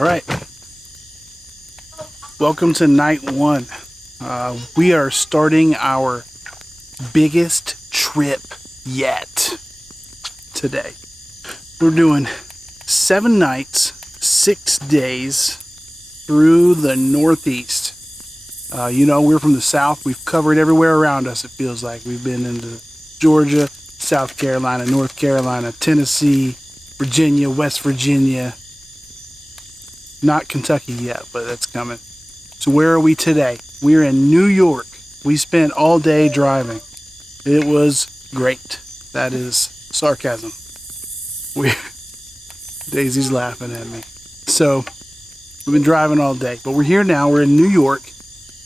All right. Welcome to night one. We are starting our biggest trip yet today. We're doing 7 nights, 6 days through the Northeast. We're from the South. We've covered everywhere around us, it feels like. We've been into Georgia, South Carolina, North Carolina, Tennessee, Virginia, West Virginia. Not Kentucky yet, but that's coming. So where are we today? We're in New York. We spent all day driving. It was great. That is sarcasm. Daisy's laughing at me. So we've been driving all day, but we're here now. We're in New York.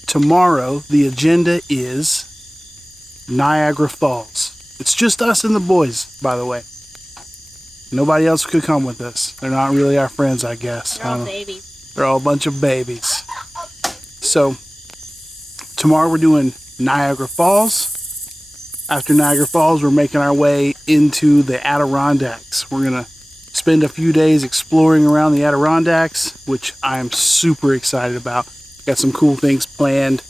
Tomorrow, the agenda is Niagara Falls. It's just us and the boys, by the way. Nobody else could come with us. They're not really our friends, I guess. They're all babies. They're all a bunch of babies. So tomorrow we're doing Niagara Falls. After Niagara Falls, we're making our way into the Adirondacks. We're going to spend a few days exploring around the Adirondacks, which I am super excited about. Got some cool things planned.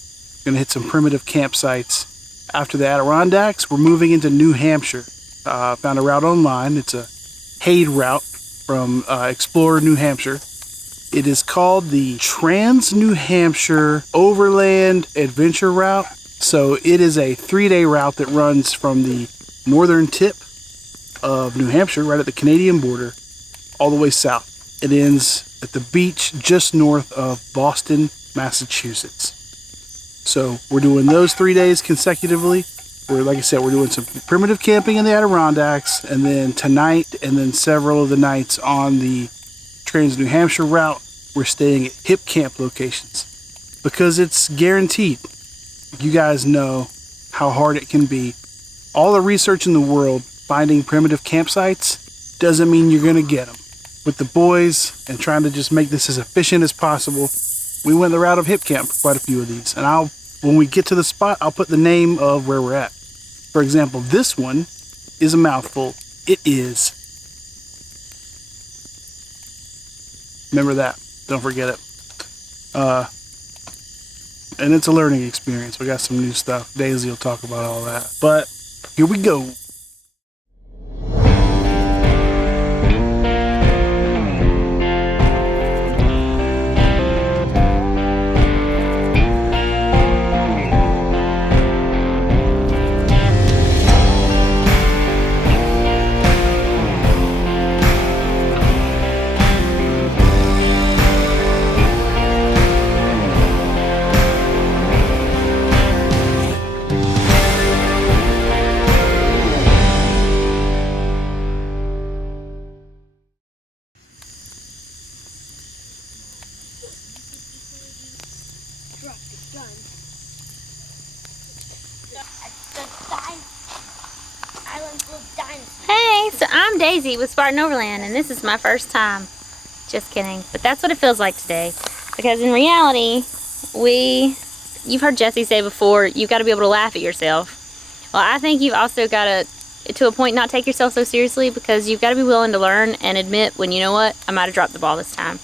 Going to hit some primitive campsites. After the Adirondacks, we're moving into New Hampshire. Found a route online. It's a paid route from Explorer, New Hampshire. It is called the Trans-New Hampshire Overland Adventure Route. So it is a 3-day route that runs from the northern tip of New Hampshire, right at the Canadian border, all the way south. It ends at the beach just north of Boston, Massachusetts. So we're doing those 3 days consecutively. Like I said, we're doing some primitive camping in the Adirondacks, and then tonight and then several of the nights on the Trans-New Hampshire route, we're staying at hip camp locations because it's guaranteed. You guys know how hard it can be. All the research in the world finding primitive campsites doesn't mean you're going to get them. With the boys and trying to just make this as efficient as possible, we went the route of hip camp for quite a few of these. And when we get to the spot, I'll put the name of where we're at. For example, this one is a mouthful. It is. Remember that. Don't forget it. And it's a learning experience. We got some new stuff. Daisy will talk about all that. But here we go. Hey, so I'm Daisy with Spartan Overland, and this is my first time. Just kidding, but that's what it feels like today. Because in reality, you've heard Jesse say before, you've got to be able to laugh at yourself. Well, I think you've also got to a point, not take yourself so seriously, because you've got to be willing to learn and admit when, you know what, I might have dropped the ball this time.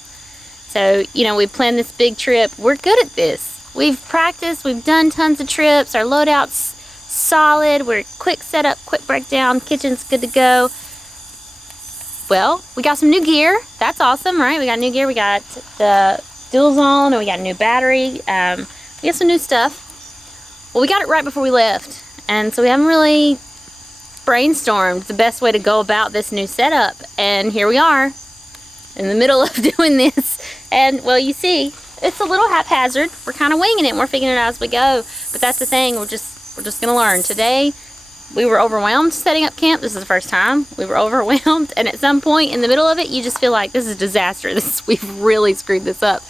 So, we planned this big trip. We're good at this. We've practiced, we've done tons of trips, our loadout's solid, we're quick setup, quick breakdown, kitchen's good to go. Well, we got some new gear. That's awesome, right? We got new gear. We got the dual zone, and we got a new battery. We got some new stuff. Well, we got it right before we left, and so we haven't really brainstormed the best way to go about this new setup. And here we are in the middle of doing this. And well, you see, it's a little haphazard. We're kind of winging it, and we're figuring it out as we go. But that's the thing. We're just gonna learn. Today, we were overwhelmed setting up camp. This is the first time. We were overwhelmed, and at some point in the middle of it, you just feel like this is a disaster. We've really screwed this up.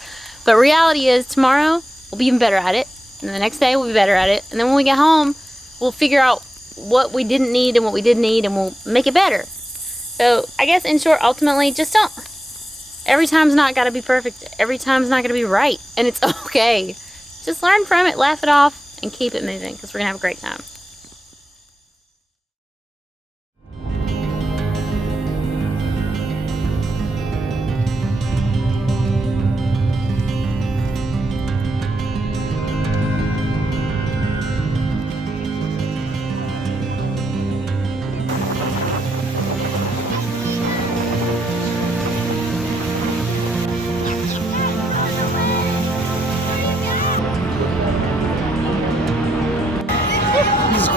But reality is, tomorrow we'll be even better at it, and the next day we'll be better at it, and then when we get home, we'll figure out what we didn't need and what we did need, and we'll make it better. So I guess in short, ultimately, just don't. Every time's not got to be perfect. Every time's not going to be right, and it's okay. Just learn from it, laugh it off, and keep it moving, because we're going to have a great time.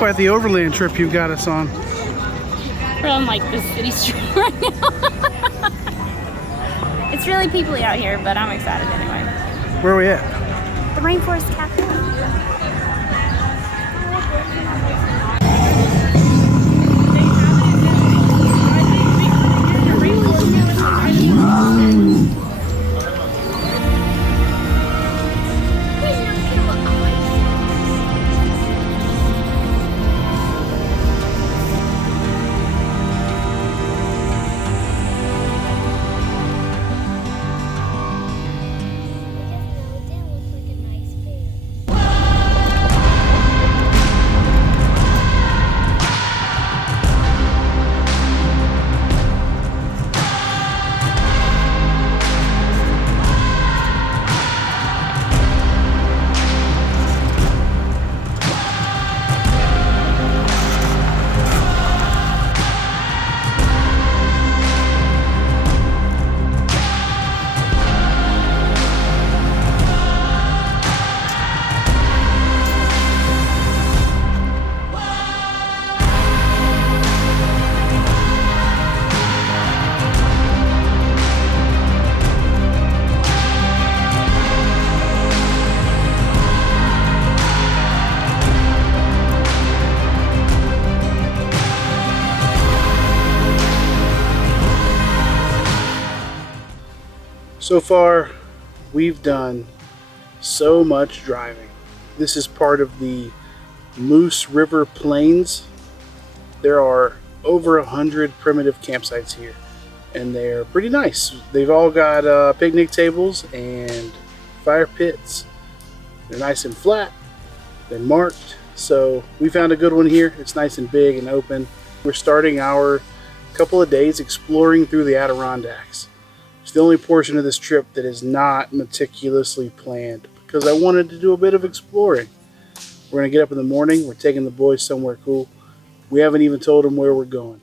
quite the overland trip you got us on. We're on like the city street right now. It's really peoply out here, but I'm excited anyway. Where are we at? The Rainforest Cafe. So far, we've done so much driving. This is part of the Moose River Plains. There are over 100 primitive campsites here, and they're pretty nice. They've all got picnic tables and fire pits. They're nice and flat. They're marked. So we found a good one here. It's nice and big and open. We're starting our couple of days exploring through the Adirondacks. It's the only portion of this trip that is not meticulously planned because I wanted to do a bit of exploring. We're going to get up in the morning. We're taking the boys somewhere cool. We haven't even told them where we're going.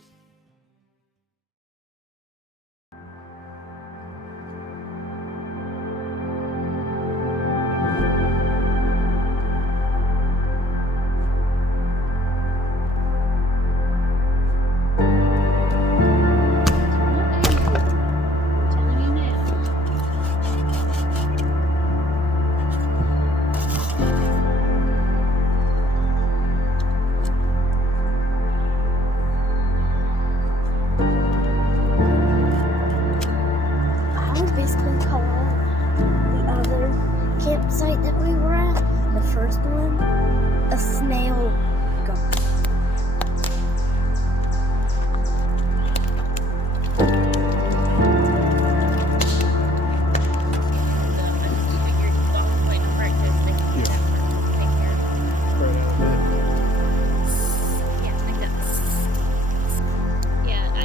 Campsite that we were at, the first one, a snail garden.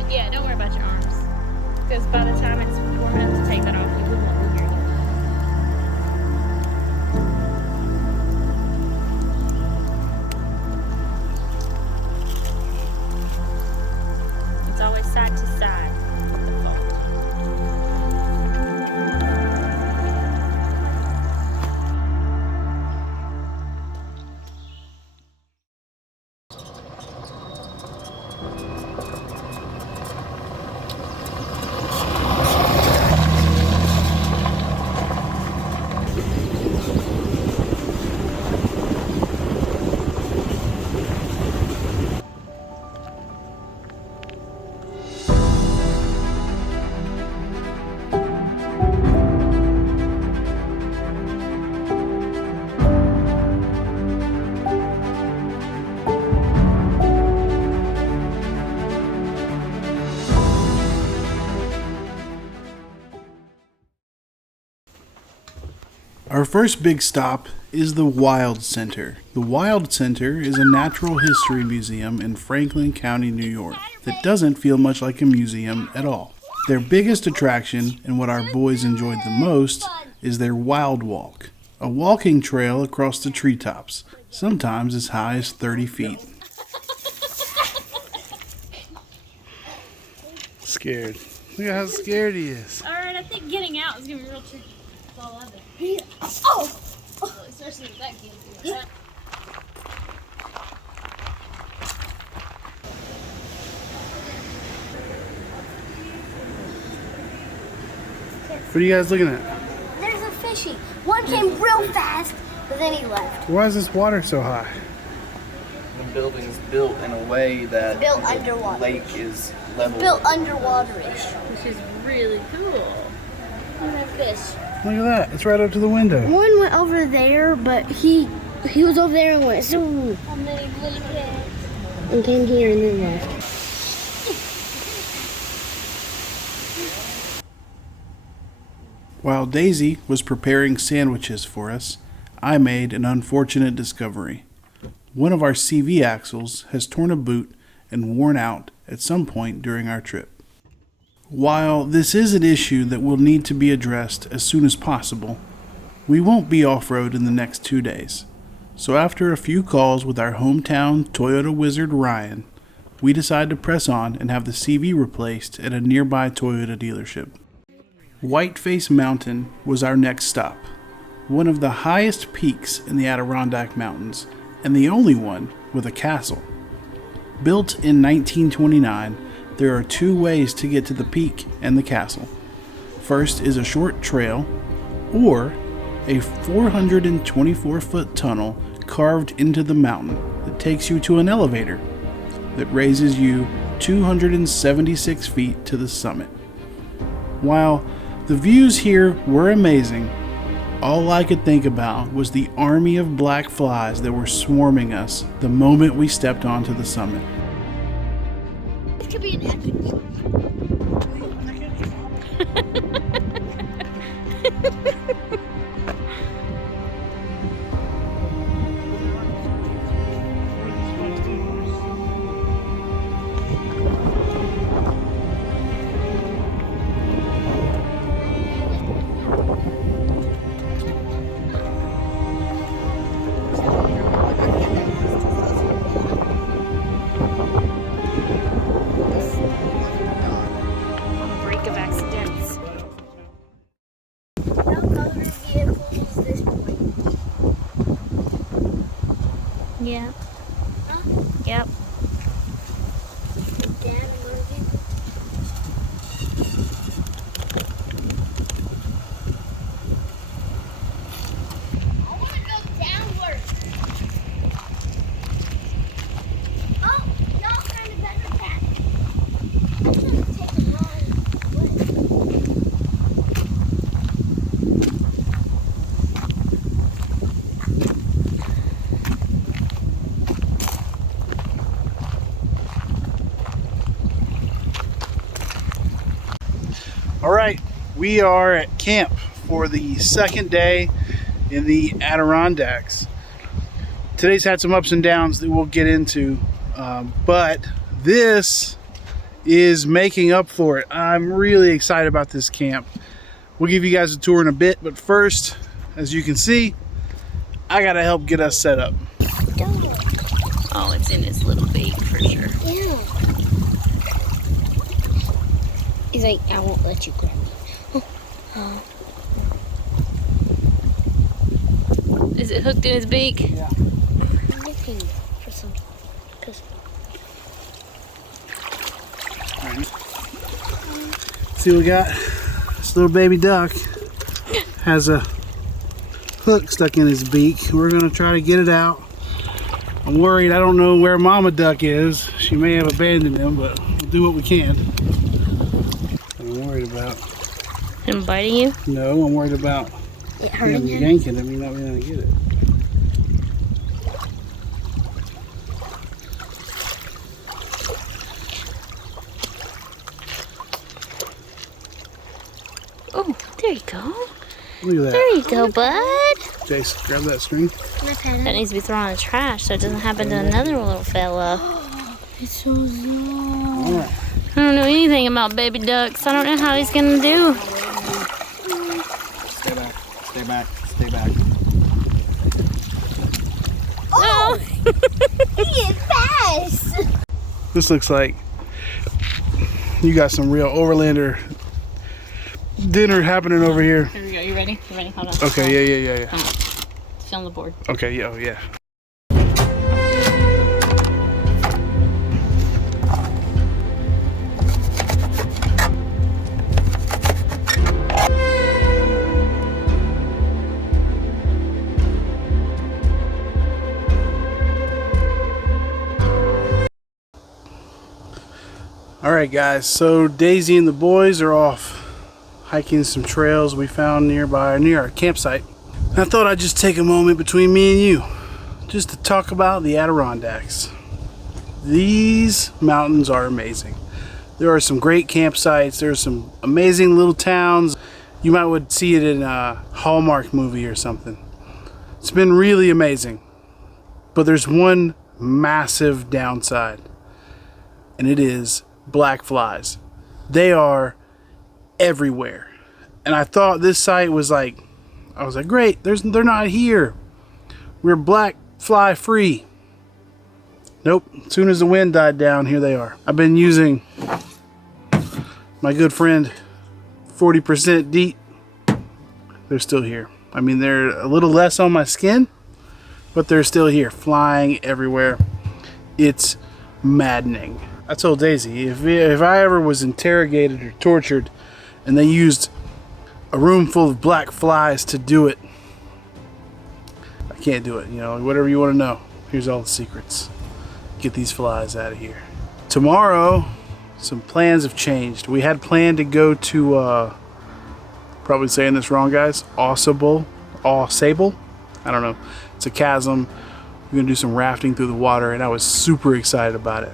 Yeah, don't worry about your arms. Because by the time it's warm enough to take that off, you won't be here. It's always side to side. The fault. Our first big stop is the Wild Center. The Wild Center is a natural history museum in Franklin County, New York that doesn't feel much like a museum at all. Their biggest attraction, and what our boys enjoyed the most, is their Wild Walk, a walking trail across the treetops, sometimes as high as 30 feet. Scared. Look at how scared he is. Alright, I think getting out is going to be real tricky. That's all of it. Oh! Especially with that kid. What are you guys looking at? There's a fishy. One came real fast, but then he left. Why is this water so high? The building's built in a way that Built the underwater. lake is level. Built underwater-ish. Which is really cool. Look at that fish. Look at that. It's right up to the window. One went over there, but he was over there and went zoom. And came here and then left. While Daisy was preparing sandwiches for us, I made an unfortunate discovery. One of our CV axles has torn a boot and worn out at some point during our trip. While this is an issue that will need to be addressed as soon as possible, we won't be off-road in the next 2 days. So after a few calls with our hometown Toyota wizard Ryan, we decided to press on and have the CV replaced at a nearby Toyota dealership. Whiteface Mountain was our next stop, one of the highest peaks in the Adirondack Mountains, and the only one with a castle. Built in 1929, there are 2 ways to get to the peak and the castle. First is a short trail, or a 424-foot tunnel carved into the mountain that takes you to an elevator that raises you 276 feet to the summit. While the views here were amazing, all I could think about was the army of black flies that were swarming us the moment we stepped onto the summit. This could be an epic one. Break of accidents. No other vehicles this point. Yeah. Huh? Yep. Dad, I'm gonna get I want to go downward. Oh, y'all kind of better path. I'm gonna take a wrong way. All right, we are at camp for the second day in the Adirondacks. Today's had some ups and downs that we'll get into, but this is making up for it. I'm really excited about this camp. We'll give you guys a tour in a bit, but first, as you can see, I gotta help get us set up. Oh, it's in his little beak for sure. Yeah. He's like, I won't let you grab me. Is it hooked in his beak? Yeah. I'm looking for some. See what we got? This little baby duck has a hook stuck in his beak. We're gonna try to get it out. I'm worried, I don't know where Mama Duck is. She may have abandoned him, but we'll do what we can. I'm worried about. Him biting you? No, I'm worried about It him hurting him. yanking him. You're not gonna get it. Oh, there you go. Look at There that. you go, bud. Jace, grab that string. That needs to be thrown in the trash so it doesn't happen to another little fella. It's so soft. All right. I don't know anything about baby ducks. I don't know how he's gonna do. Stay back. Stay back. Stay back. Oh! He is fast. This looks like you got some real Overlander dinner happening over here. Here we go. You ready? You ready? Hold on. Okay, yeah. Come on. Film the board. Okay, yeah, oh, yeah. Alright guys, so Daisy and the boys are off hiking some trails we found near our campsite. And I thought I'd just take a moment between me and you just to talk about the Adirondacks. These mountains are amazing. There are some great campsites, there are some amazing little towns. You would see it in a Hallmark movie or something. It's been really amazing. But there's one massive downside, and it is black flies. They are everywhere. And I thought this site was like, I was like, great, they're not here. We're black fly free. Nope, as soon as the wind died down, here they are. I've been using my good friend 40% DEET. They're still here. I mean, they're a little less on my skin, but they're still here, flying everywhere. It's maddening. I told Daisy, if I ever was interrogated or tortured and they used a room full of black flies to do it, I can't do it. You know, whatever you want to know, here's all the secrets. Get these flies out of here. Tomorrow, some plans have changed. We had planned to go to, probably saying this wrong, guys, Ausable. I don't know. It's a chasm. We're gonna do some rafting through the water, and I was super excited about it.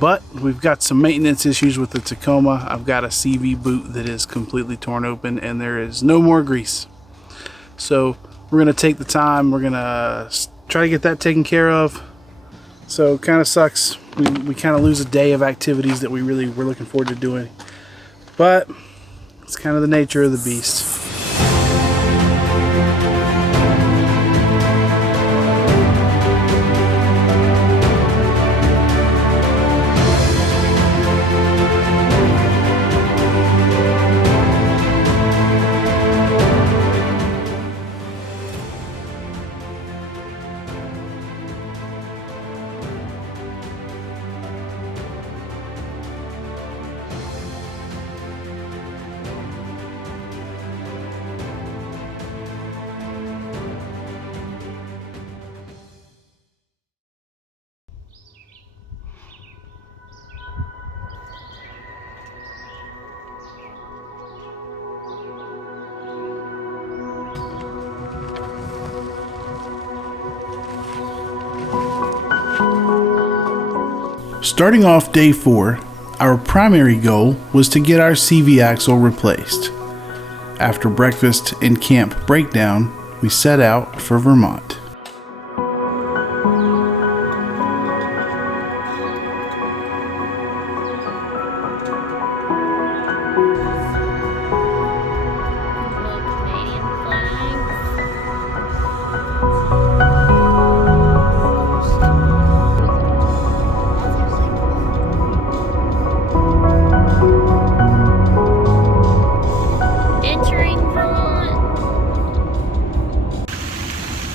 But we've got some maintenance issues with the Tacoma. I've got a CV boot that is completely torn open, and there is no more grease. So we're gonna take the time. We're gonna try to get that taken care of. So it kind of sucks. We kind of lose a day of activities that we really were looking forward to doing. But it's kind of the nature of the beast. Starting off day 4, our primary goal was to get our CV axle replaced. After breakfast and camp breakdown, we set out for Vermont.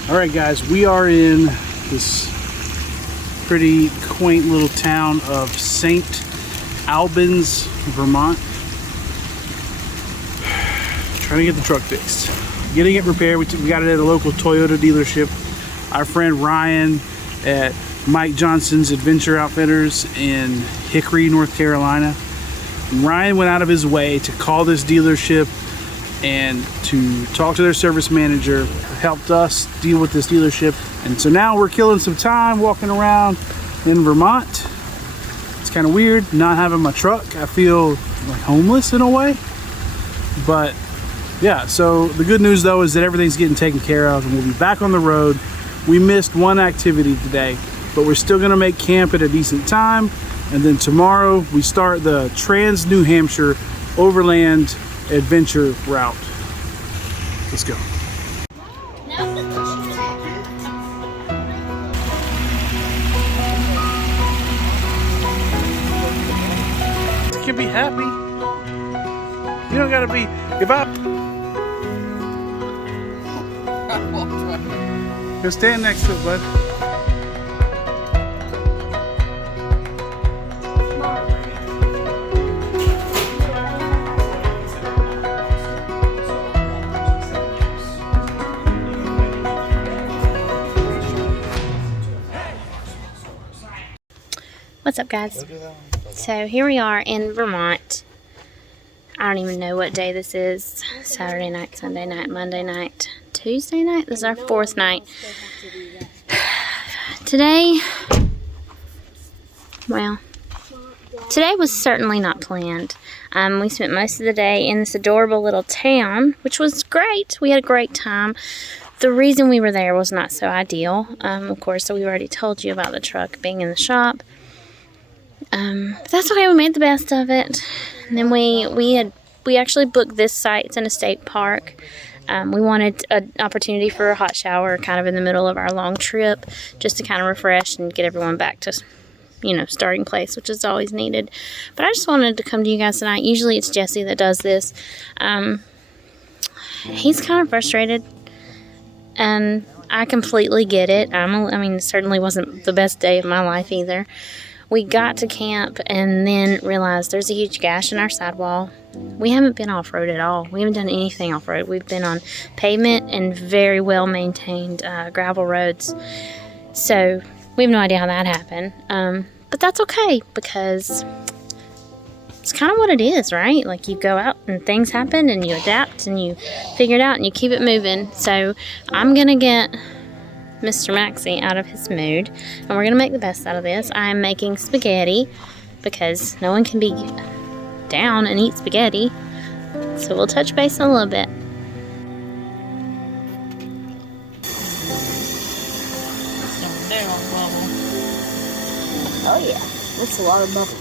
Alright guys, we are in this pretty quaint little town of St. Albans, Vermont. Trying to get the truck fixed. Getting it repaired. We got it at a local Toyota dealership. Our friend Ryan at Mike Johnson's Adventure Outfitters in Hickory, North Carolina. Ryan went out of his way to call this dealership and to talk to their service manager, helped us deal with this dealership. And so now we're killing some time walking around in Vermont. It's kind of weird not having my truck. I feel like homeless in a way. But yeah, so the good news though is that everything's getting taken care of and we'll be back on the road. We missed one activity today, but we're still gonna make camp at a decent time. And then tomorrow we start the Trans-New Hampshire Overland adventure route. Let's go. You can be happy. You don't gotta be. If I go stand next to it, bud. What's up, guys? So here we are in Vermont. I don't even know what day this is. Saturday night, Sunday night, Monday night, Tuesday night. This is our 4th night. Today was certainly not planned. We spent most of the day in this adorable little town, which was great. We had a great time. The reason we were there was not so ideal. Of course, so we've already told you about the truck being in the shop. But that's okay. We made the best of it. And then we actually booked this site. It's in a state park. We wanted an opportunity for a hot shower kind of in the middle of our long trip, just to kind of refresh and get everyone back to, starting place, which is always needed. But I just wanted to come to you guys tonight. Usually it's Jesse that does this. He's kind of frustrated, and I completely get it. It certainly wasn't the best day of my life either. We got to camp and then realized there's a huge gash in our sidewall. We haven't been off-road at all. We haven't done anything off-road. We've been on pavement and very well-maintained gravel roads. So we have no idea how that happened. But that's okay, because it's kind of what it is, right? Like, you go out and things happen and you adapt and you figure it out and you keep it moving. So I'm going to get Mr. Maxie out of his mood, and we're gonna make the best out of this. I'm making spaghetti because no one can be down and eat spaghetti, so we'll touch base in a little bit. Oh yeah, that's a lot of bubble.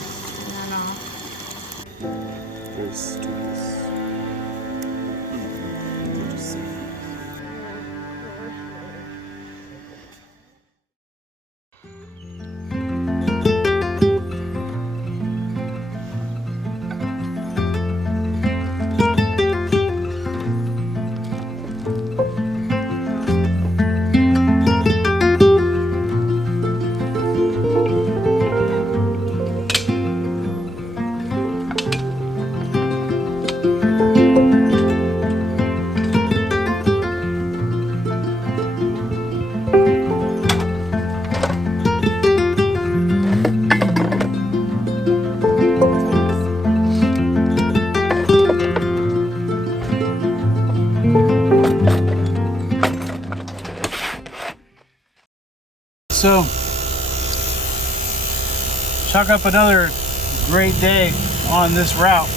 So, chalk up another great day on this route.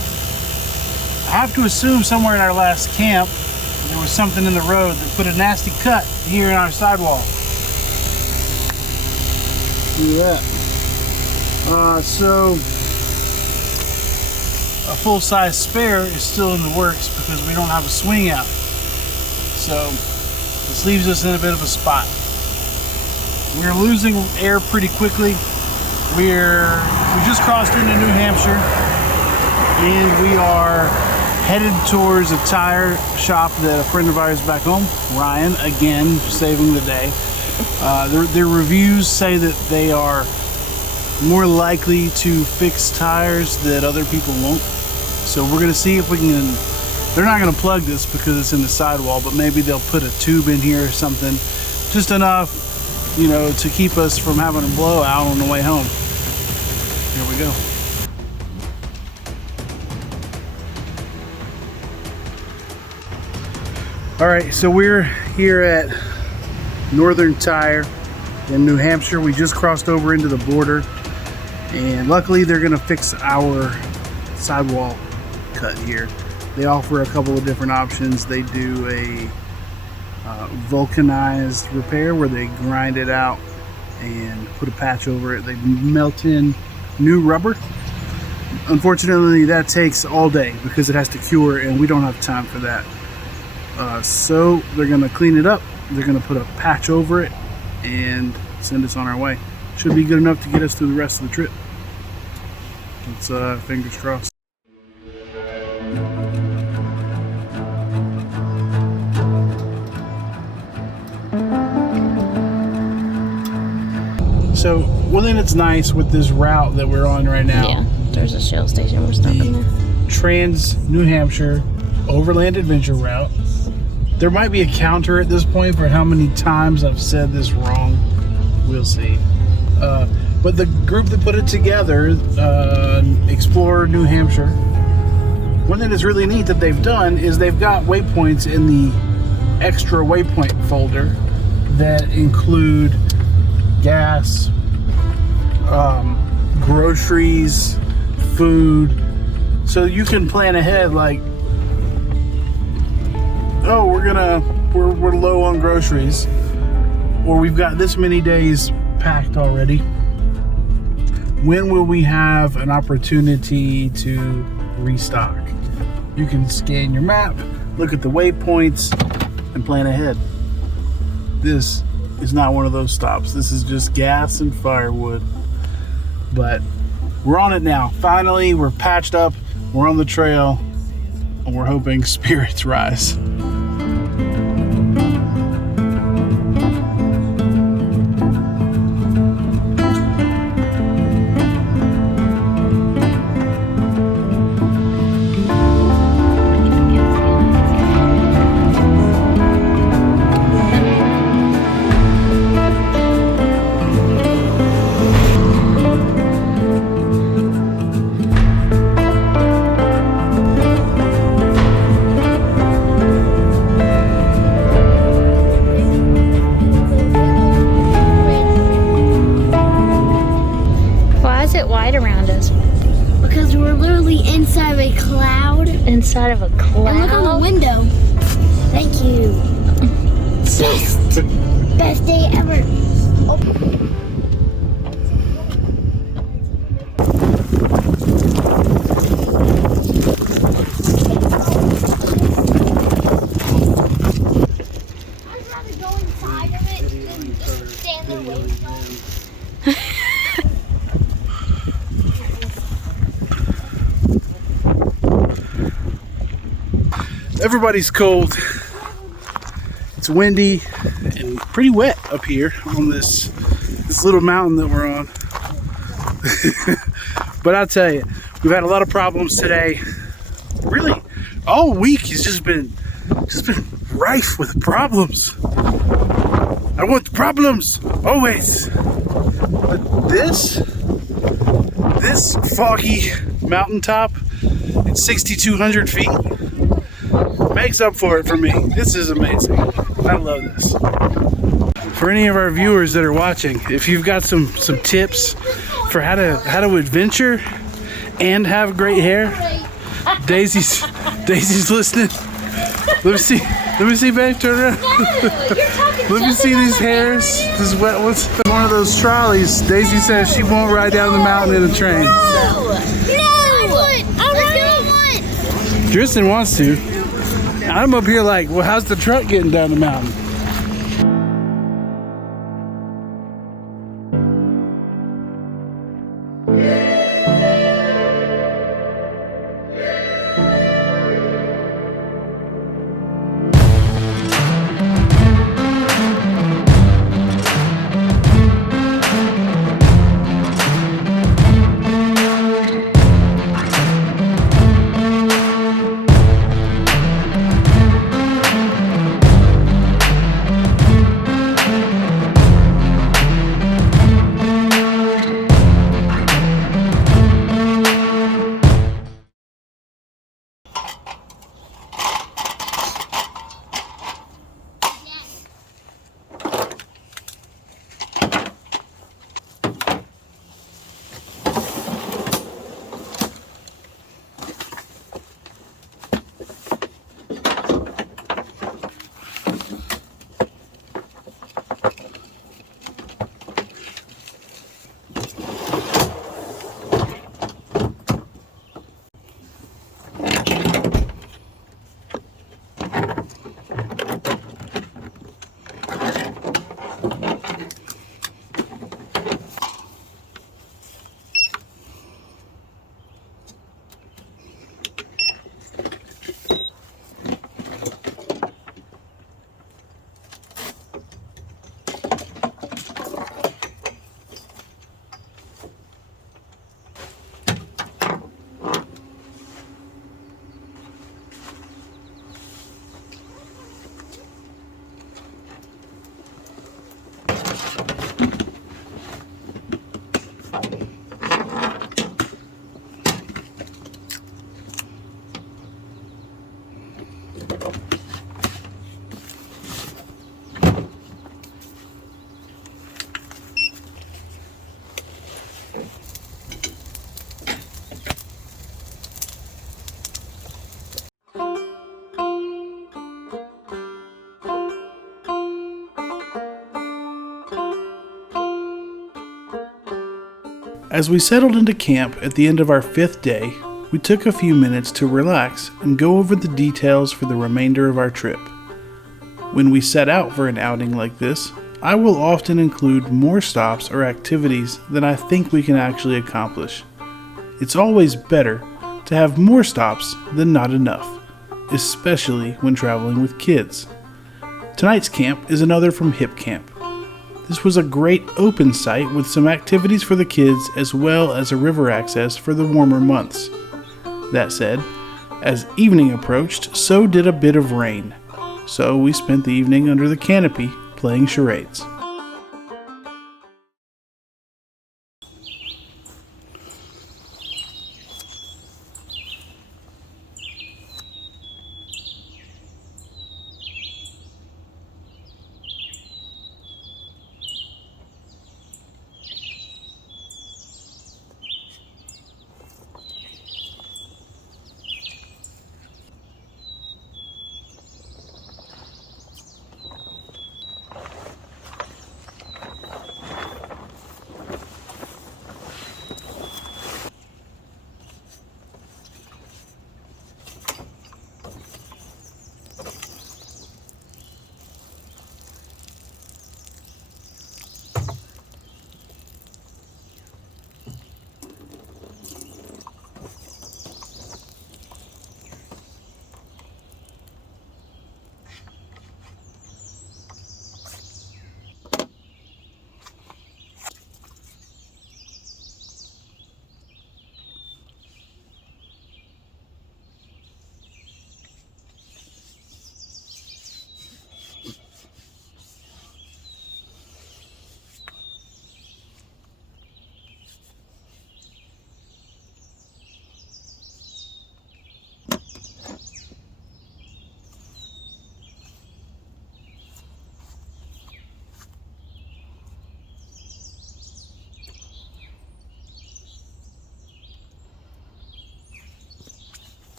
I have to assume somewhere in our last camp there was something in the road that put a nasty cut here in our sidewall. Look at that. So a full-size spare is still in the works because we don't have a swing out. So this leaves us in a bit of a spot. We're losing air pretty quickly. We just crossed into New Hampshire, and we are headed towards a tire shop that a friend of ours back home, Ryan, again saving the day. Their reviews say that they are more likely to fix tires that other people won't. So we're gonna see if we can. They're not gonna plug this because it's in the sidewall, but maybe they'll put a tube in here or something, just enough, to keep us from having a blowout on the way home. Here we go. All right, so we're here at Northern Tire in New Hampshire. We just crossed over into the border, and luckily they're gonna fix our sidewall cut here. They offer a couple of different options. They do a vulcanized repair where they grind it out and put a patch over it. They melt in new rubber. Unfortunately, that takes all day because it has to cure, and we don't have time for that. So they're gonna clean it up. They're gonna put a patch over it and send us on our way. Should be good enough to get us through the rest of the trip. Let's fingers crossed. So one thing that's nice with this route that we're on right now. Yeah, there's a Shell station. We're stopping there. Trans New Hampshire Overland Adventure route. There might be a counter at this point for how many times I've said this wrong. We'll see. But the group that put it together, Explore New Hampshire, one thing that's really neat that they've done is they've got waypoints in the extra waypoint folder that include gas, groceries, food, so you can plan ahead. Like, oh, we're low on groceries, or we've got this many days packed already. When will we have an opportunity to restock? You can scan your map, look at the waypoints, and plan ahead. This is not one of those stops. This is just gas and firewood. But we're on it now. Finally, we're patched up, we're on the trail, and we're hoping spirits rise. Around us Because we're literally inside of a cloud. inside of a cloud. And look on the window. Thank you. Best day ever. I'd rather go inside of it than just stand there waiting. Everybody's cold. It's windy and pretty wet up here on this little mountain that we're on. But I'll tell you, we've had a lot of problems today. Really, all week has just been rife with problems. I want the problems always. But this foggy mountaintop at 6,200 feet makes up for it for me. This is amazing. I love this. For any of our viewers that are watching, if you've got some tips for how to adventure and have great hair, Daisy's listening. Let me see, babe. Turn around. Let me see these hairs. This wet ones. One of those trolleys. Daisy says she won't ride down the mountain in a train. No! Tristan wants to. I'm up here like, well, how's the truck getting down the mountain? As we settled into camp at the end of our 5th day, we took a few minutes to relax and go over the details for the remainder of our trip. When we set out for an outing like this, I will often include more stops or activities than I think we can actually accomplish. It's always better to have more stops than not enough, especially when traveling with kids. Tonight's camp is another from Hip Camp. This was a great open site with some activities for the kids as well as a river access for the warmer months. That said, as evening approached, so did a bit of rain. So we spent the evening under the canopy playing charades.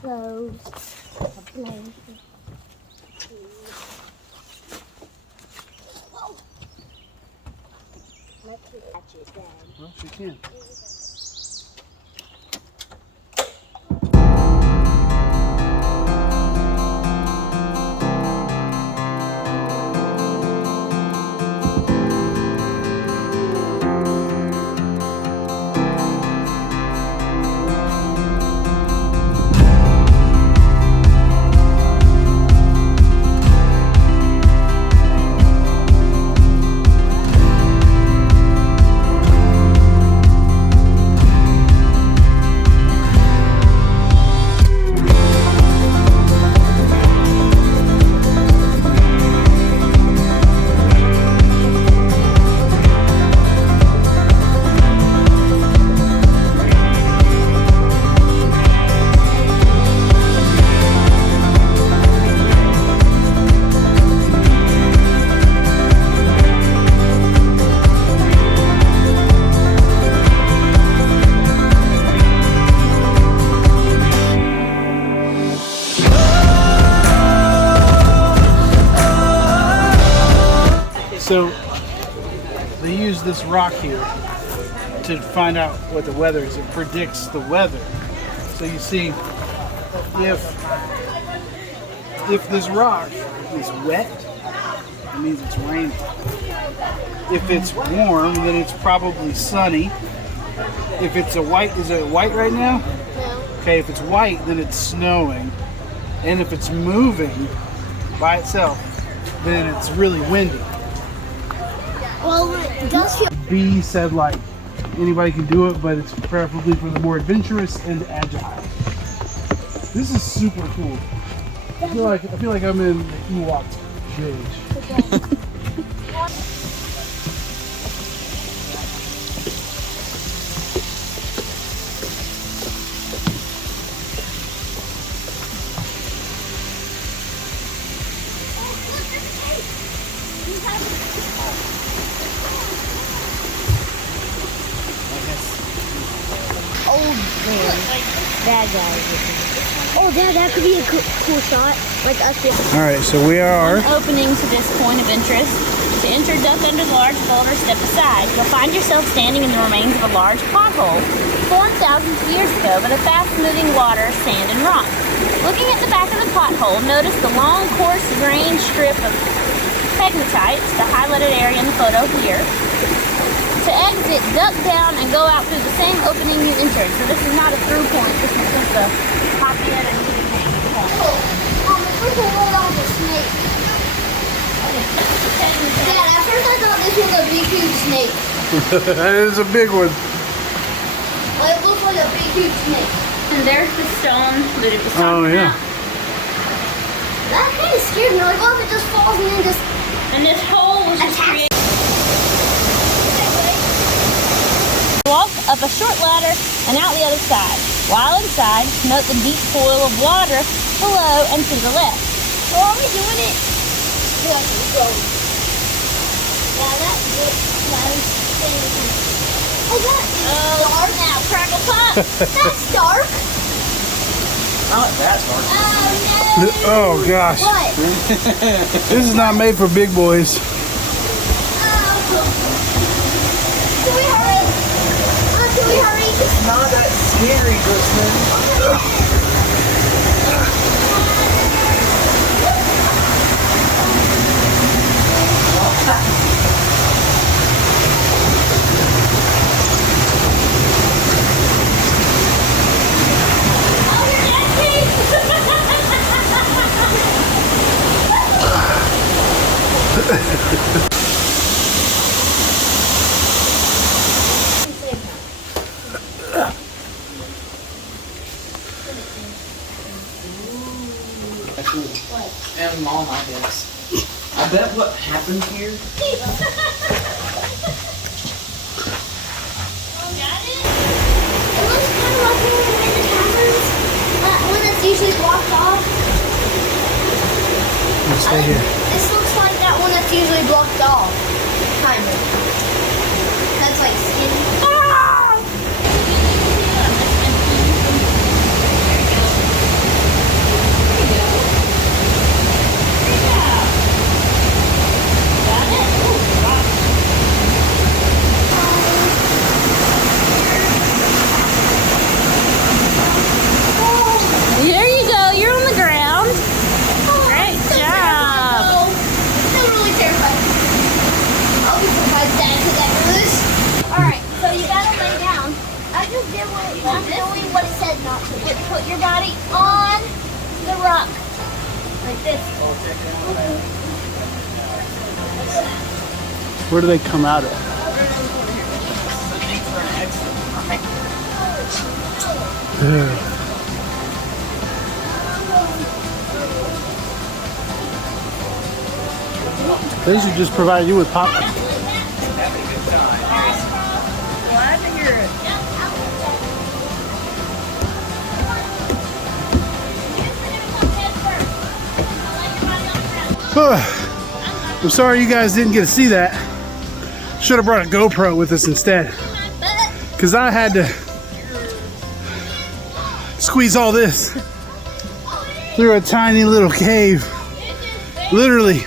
Clothes, a blanket. Let's catch it down. Well, she can. So they use this rock here to find out what the weather is. It predicts the weather. So you see, if this rock is wet, it means it's raining. If it's warm, then it's probably sunny. If it's a white, is it white right now? No. Okay, if it's white, then it's snowing. And if it's moving by itself, then it's really windy. Well, it does feel. B said like anybody can do it, but it's preferably for the more adventurous and agile. This is super cool. I feel like I'm in the Ewok village. Old man. Bad guy. Oh, that could be a cool shot. Like us here. All right, so we are. Opening to this point of interest. To enter, duck under the large boulder, step aside. You'll find yourself standing in the remains of a large pothole formed thousands of years ago by the fast-moving water, sand, and rock. Looking at the back of the pothole, notice the long, coarse, grained strip of pegmatites, the highlighted area in the photo here. To exit, duck down and go out through the same opening you entered. So this is not a through point, this is just a hop in and do the thing. If we can hold on to snake. Dad, at first I thought this was a big, huge snake. That is a big one. Well, it looks like a big, huge snake. And there's the stone that it was Oh, talking yeah. about. That kind of scared me. Like, what if it just falls and then just And this hole was just attacks? created. Walk up a short ladder and out the other side. While inside, note the deep pool of water below and to the left. Oh, are we doing it? Yeah, let's go. Yeah, that's good. Oh, that is dark. Now, crackle pop. That's dark. Not that dark. Oh, no. Oh gosh, What? this is not made for big boys. Oh. Can we hurry? Can we hurry? It's not that scary, Kristen. And Mom, I guess. I bet what happened here. It looks kind of like when we're in the caverns. When it's usually blocked off. Let's stay here. This looks like that one that's usually blocked off. Kind of. That's like skinny. There you go. You're on the ground. Great job. I'm really terrified. I'll be surprised Dad did that for this. Alright, so you gotta lay down. I just did what I'm doing what it said not to. Put your body on the rock. Like this. Where do they come out of? They should just provide you with popcorn. Glad to hear it. I'm sorry you guys didn't get to see that. Should have brought a GoPro with us instead. Because I had to squeeze all this through a tiny little cave. Literally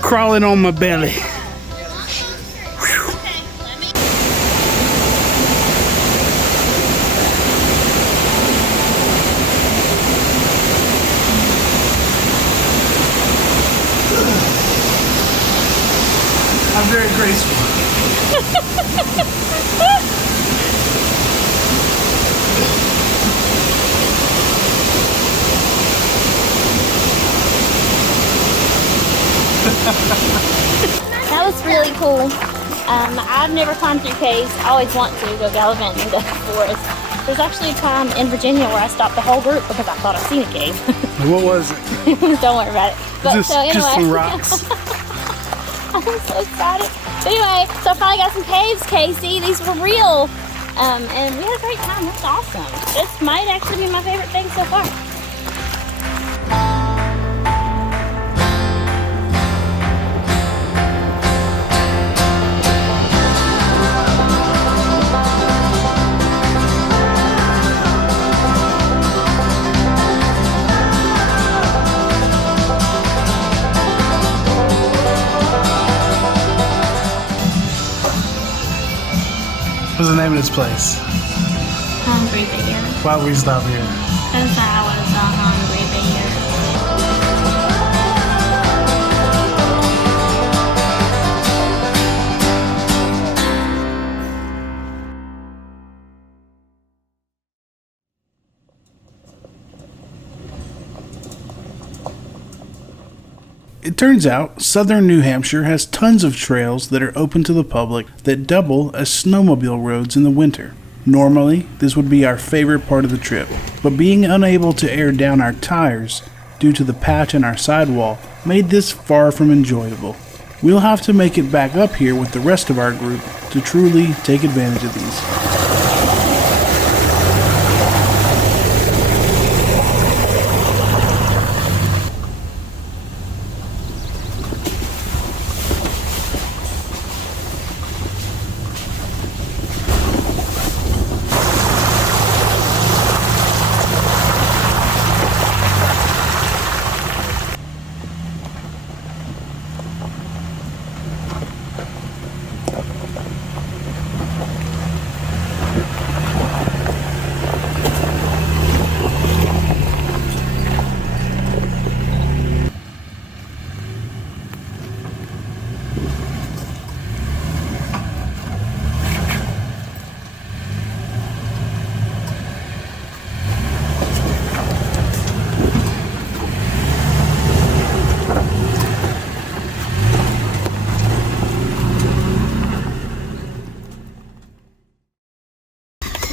crawling on my belly. cool. I've never climbed through caves. I always want to go gallivanting in the forest. There's actually a time in Virginia where I stopped the whole group because I thought I'd seen a cave. What was it? Don't worry about it. But Just some rocks. I'm so excited. But anyway, so I finally got some caves, Casey. These were real. And we had a great time. That's awesome. This might actually be my favorite thing so far. What's the name of this place? Hungry Bear. Why would we stop here? Because I was a hungry bear. It turns out southern New Hampshire has tons of trails that are open to the public that double as snowmobile roads in the winter. Normally, this would be our favorite part of the trip, but being unable to air down our tires due to the patch in our sidewall made this far from enjoyable. We'll have to make it back up here with the rest of our group to truly take advantage of these.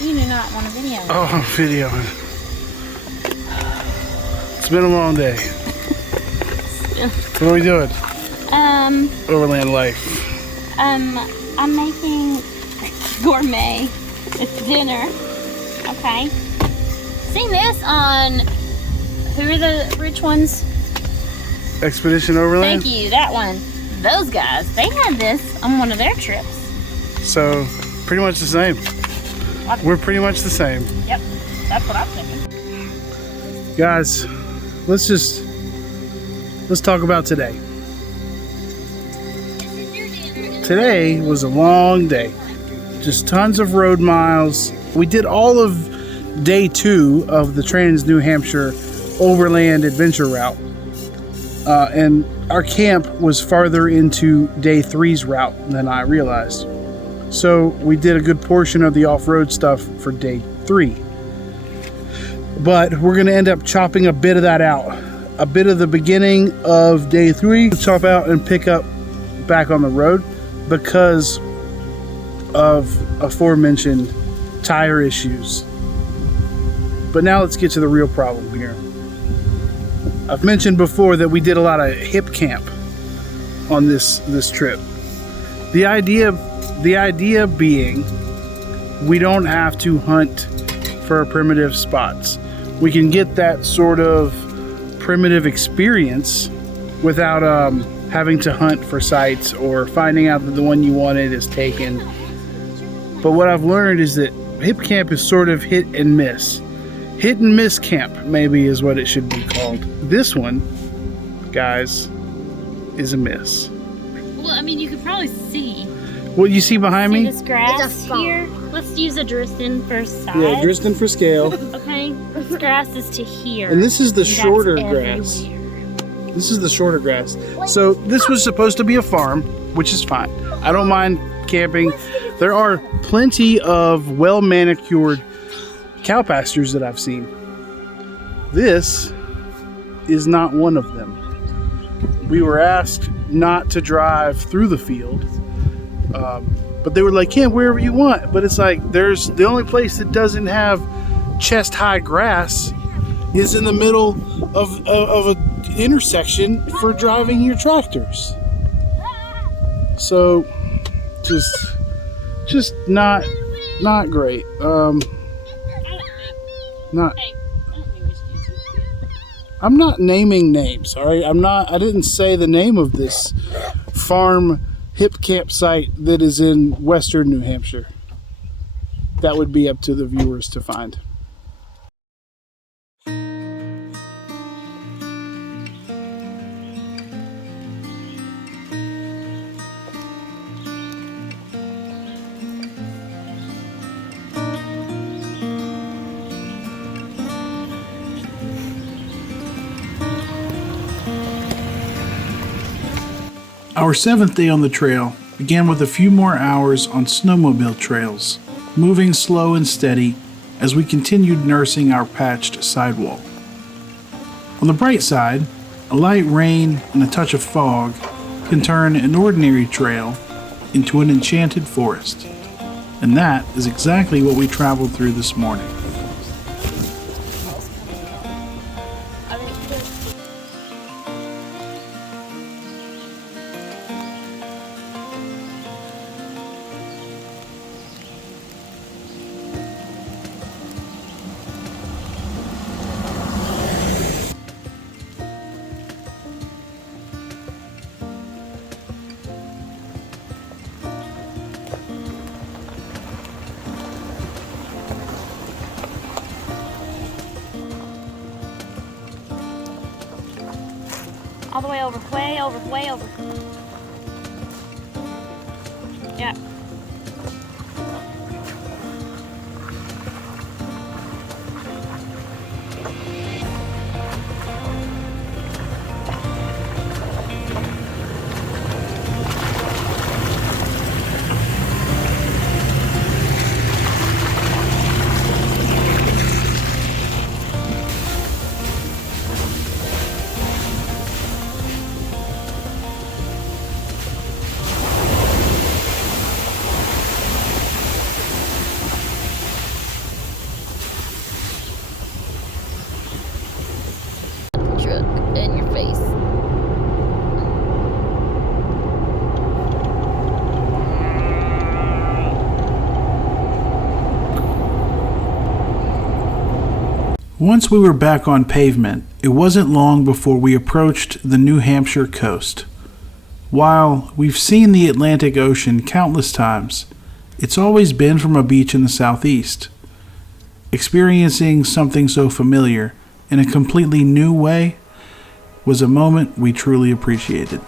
You do not want a video. Oh, I'm videoing. It's been a long day. What are we doing? Overland life. I'm making gourmet. It's dinner. Okay. Seen this on, who are the rich ones? Expedition Overland? Thank you, that one. Those guys, they had this on one of their trips. So, pretty much the same. We're pretty much the same. Yep, that's what I'm thinking. Guys, let's talk about today. Today was a long day. Just tons of road miles. We did all of day 2 of the Trans New Hampshire Overland Adventure Route. And our camp was farther into day 3's route than I realized. So we did a good portion of the off-road stuff for day 3. But we're going to end up chopping a bit of that out. A bit of the beginning of day 3, chop out and pick up back on the road because of aforementioned tire issues. But now let's get to the real problem here. I've mentioned before that we did a lot of hip camp on this trip. The idea being we don't have to hunt for primitive spots. We can get that sort of primitive experience without having to hunt for sites or finding out that the one you wanted is taken. But what I've learned is that hip camp is sort of hit and miss. Hit and miss camp, maybe, is what it should be called. This one, guys, is a miss. Well, I mean, you could probably see. What you see behind me? This grass It's a here. Let's use a Driston for size. Yeah, Driston for scale. Okay, this grass is to here. And this is the That's shorter grass. everywhere. This is the shorter grass. So this was supposed to be a farm, which is fine. I don't mind camping. There are plenty of well-manicured cow pastures that I've seen. This is not one of them. We were asked not to drive through the field But they were like, camp wherever you want. But it's like, there's the only place that doesn't have chest high grass is in the middle of an intersection for driving your tractors. So just not great. I'm not naming names, all right? I didn't say the name of this farm hip campsite that is in western New Hampshire. That would be up to the viewers to find. Our 7th day on the trail began with a few more hours on snowmobile trails, moving slow and steady as we continued nursing our patched sidewall. On the bright side, a light rain and a touch of fog can turn an ordinary trail into an enchanted forest. And that is exactly what we traveled through this morning. All the way over, way over, way over. Yeah. Truck in your face. Once we were back on pavement, it wasn't long before we approached the New Hampshire coast. While we've seen the Atlantic Ocean countless times, it's always been from a beach in the southeast. Experiencing something so familiar in a completely new way was a moment we truly appreciated.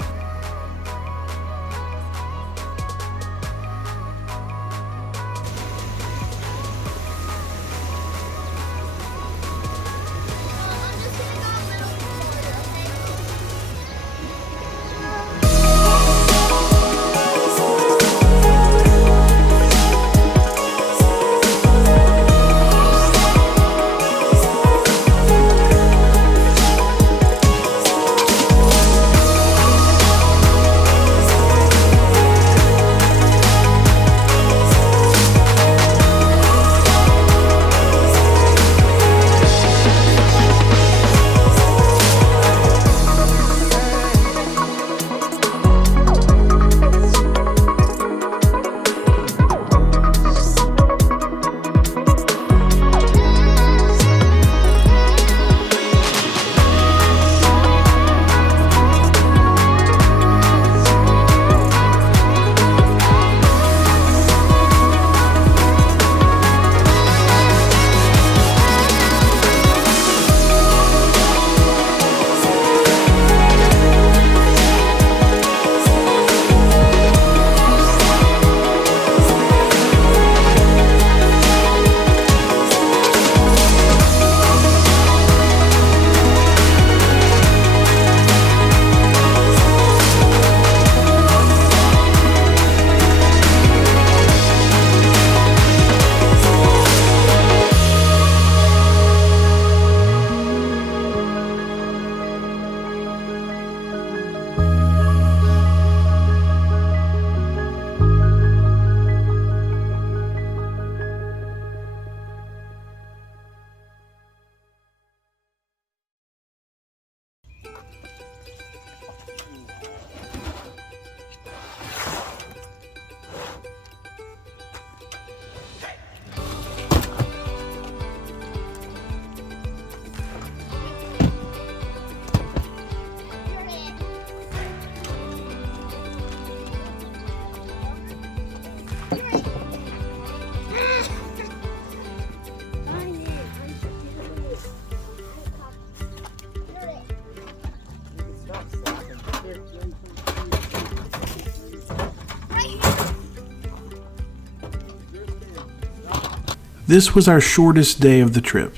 This was our shortest day of the trip.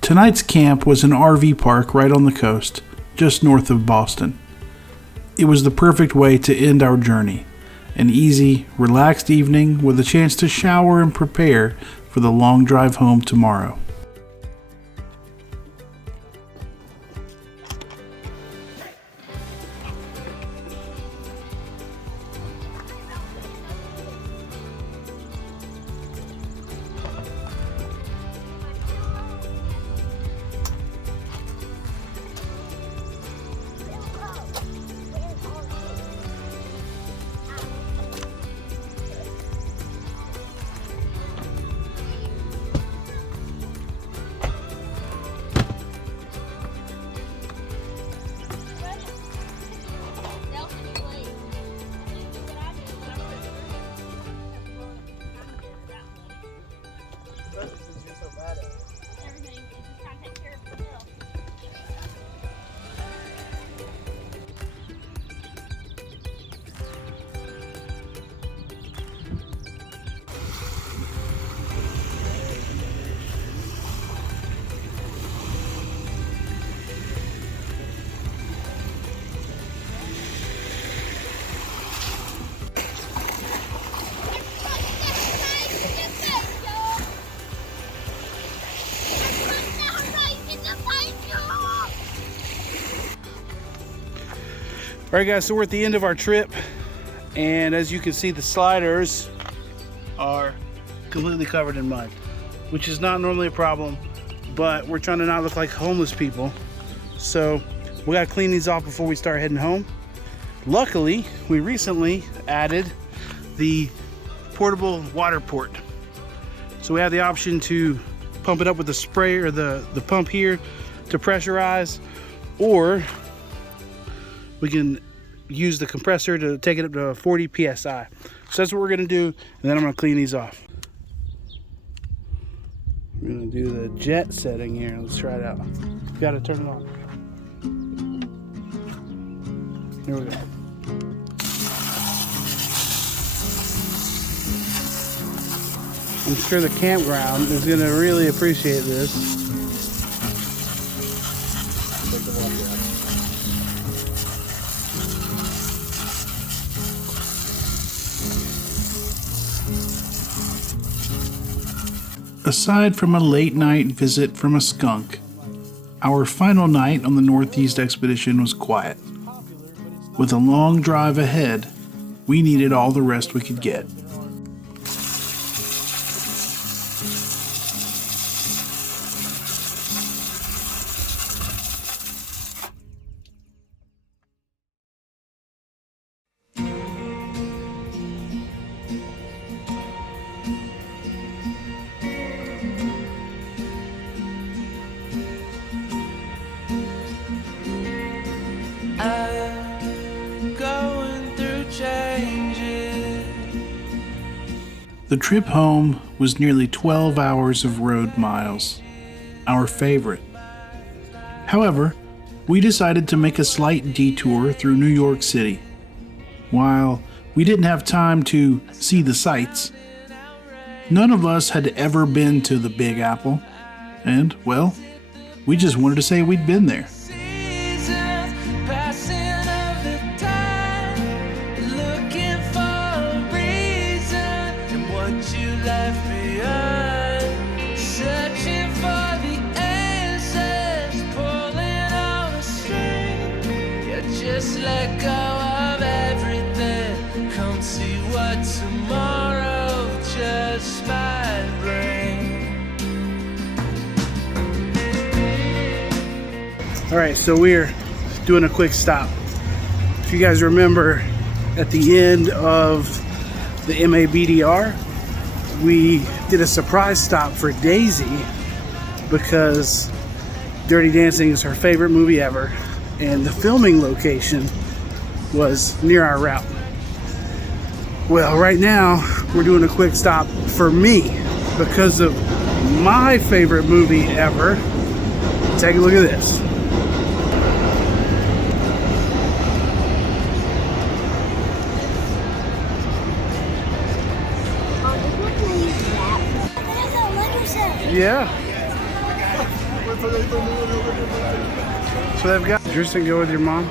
Tonight's camp was an RV park right on the coast, just north of Boston. It was the perfect way to end our journey. An easy, relaxed evening with a chance to shower and prepare for the long drive home tomorrow. All right, guys, so we're at the end of our trip, and as you can see, the sliders are completely covered in mud, which is not normally a problem, but we're trying to not look like homeless people. So we gotta clean these off before we start heading home. Luckily, we recently added the portable water port. So we have the option to pump it up with the spray or the pump here to pressurize, or we can use the compressor to take it up to 40 psi. So that's what we're gonna do, and then I'm gonna clean these off. We're gonna do the jet setting here. Let's try it out. Gotta turn it on. Here we go. I'm sure the campground is gonna really appreciate this. Aside from a late night visit from a skunk, our final night on the Northeast expedition was quiet. With a long drive ahead, we needed all the rest we could get. The trip home was nearly 12 hours of road miles, our favorite. However, we decided to make a slight detour through New York City. While we didn't have time to see the sights, none of us had ever been to the Big Apple, and, well, we just wanted to say we'd been there. Just let go of everything. Come see what tomorrow just might bring. All right, so we're doing a quick stop. If you guys remember, at the end of the MABDR, we did a surprise stop for Daisy because Dirty Dancing is her favorite movie ever, and the filming location was near our route. Well, right now we're doing a quick stop for me because of my favorite movie ever. Take a look at this. Yeah. So they've got Tristan, go with your mom.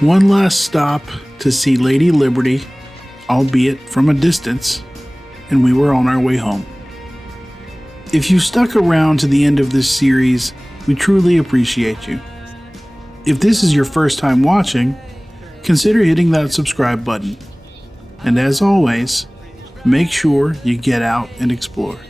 One last stop to see Lady Liberty, albeit from a distance, and we were on our way home. If you stuck around to the end of this series, we truly appreciate you. If this is your first time watching, consider hitting that subscribe button. And as always, make sure you get out and explore.